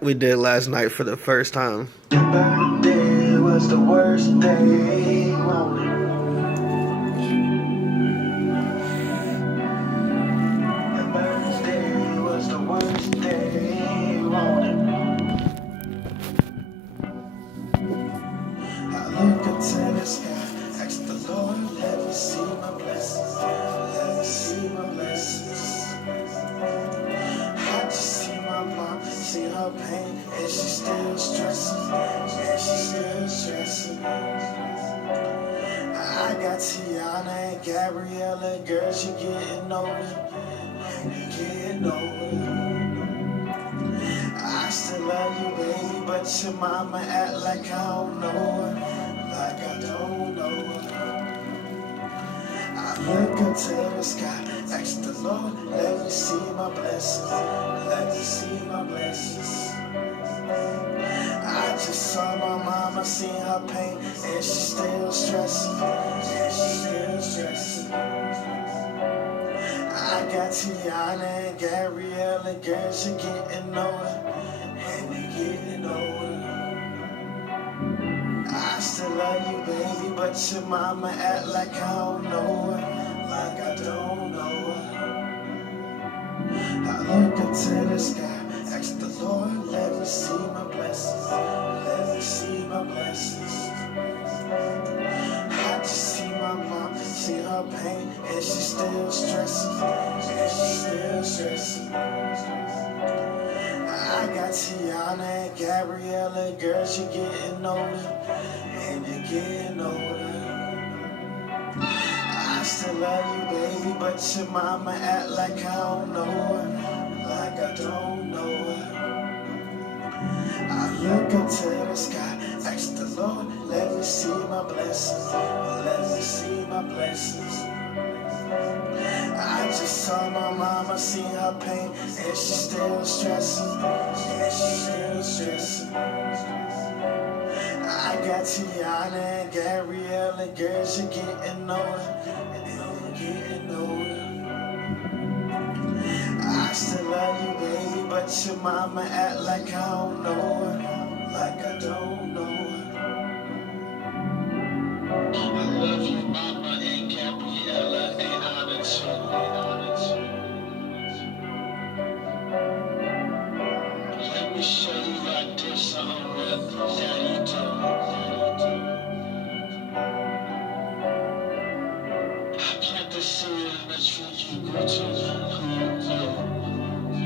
We did last night for the first time. Your birthday was the worst day. Your birthday was the worst day. I look up to the sky, ask the Lord, let me see my blessings. Let me see my blessings. I just see my mom, see her pain, and she's still stressing. And she's still stressing. I got Tiana and Gabriella, girl, she getting older. Getting older. I still love you, baby, but your mama act like I don't know her. Like I don't know her. I look up to the sky, ask the Lord, let me see my blessings. Let me see my blessings. I just saw my mama, seen her pain, and she's still stressing. And she's still stressing. I got Tiana and Gabriella, girl, she getting older. And we getting older. I still love you, baby, but your mama act like I don't know her. Like I don't know her. I look up to the sky, ask the Lord, let me see my blessings. Let me see my blessings. I just see my mom, see her pain, and she's still stressing. And she's still stressing. I got Tiana and Gabriella, girl, she getting older. And you're getting older. I still love you, baby, but your mama act like I don't know her. Like I don't know her. I look up to the sky, ask the Lord, let me see my blessings. Let me see my blessings. I just saw my mama, seen her pain, and she's still stressing. And she's still stressing. I got Tiana and Gabriella, girl, she getting older. And getting older. I still love you, baby, but your mama act like I don't know her. Like I don't know her. I love you, mama and Gabriella, ain't honored you, ain't honored you. Let me show you like this, something what daddy do. I plant the seed in the tree you grew to. Who knew?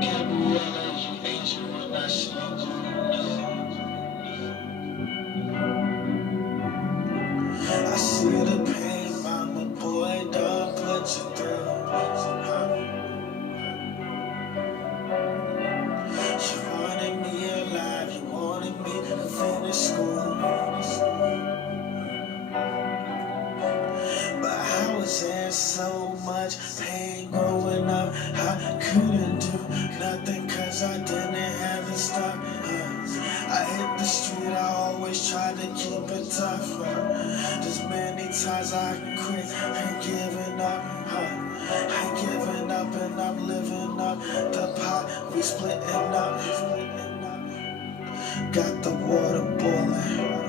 Gabriella, you angel when I see you. I see the pain, mama, boy, don't put you through. You wanted me alive, you wanted me to finish school. But I was in so much pain growing up, I couldn't do nothing cause I didn't have it stuff. I hit the street, I always tried to keep it tough. There's many times I quit and giving up. Ain't giving up and I'm living up. The pot we splitting up. Got the water boiling.